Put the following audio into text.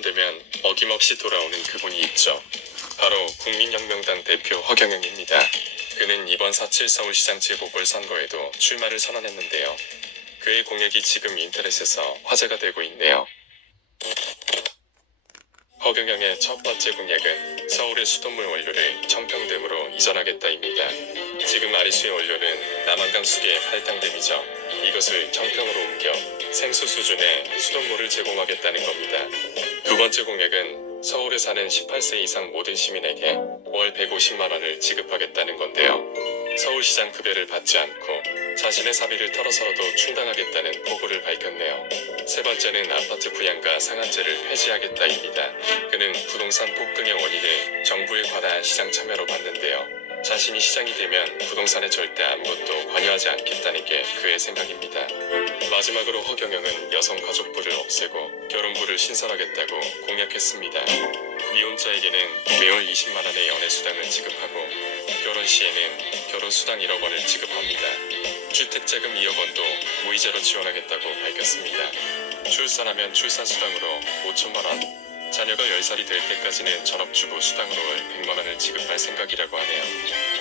되면 어김없이 돌아오는 그분이 있죠. 바로 국민혁명당 대표 허경영입니다. 그는 이번 4.7 서울시장 재보궐선거에도 출마를 선언했는데요. 그의 공약이 지금 인터넷에서 화제가 되고 있네요. 허경영의 첫 번째 공약은 서울의 수돗물 원료를 청평댐으로 이전하겠다입니다. 지금 아리수의 원료는 남한강 수계의 할당댐이죠. 이것을 청평으로 옮겨 생수 수준의 수돗물을 제공하겠다는 겁니다. 두 번째 공약은 서울에 사는 18세 이상 모든 시민에게 월 150만 원을 지급하겠다는 건데요. 서울시장 급여를 받지 않고 자신의 사비를 털어서라도 충당하겠다는 포부를 밝혔네요. 세 번째는 아파트 분양가 상한제를 폐지하겠다입니다. 그는 부동산 폭등의 원인을 정부의 과다한 시장 참여로 봤는데요. 자신이 시장이 되면 부동산에 절대 아무것도 관여하지 않겠다는 게 그의 생각입니다. 마지막으로 허경영은 여성 가족부를 없애고 결혼부를 신설하겠다고 공약했습니다. 미혼자에게는 매월 20만 원의 연애 수당을 지급하고 결혼 시에는 결혼 수당 1억 원을 지급합니다. 주택자금 2억 원도 무이자로 지원하겠다고 밝혔습니다. 출산하면 출산 수당으로 5천만 원, 자녀가 10살이 될 때까지는 전업주부 수당으로 월 100만 원을 지급할 생각이라고 하네요.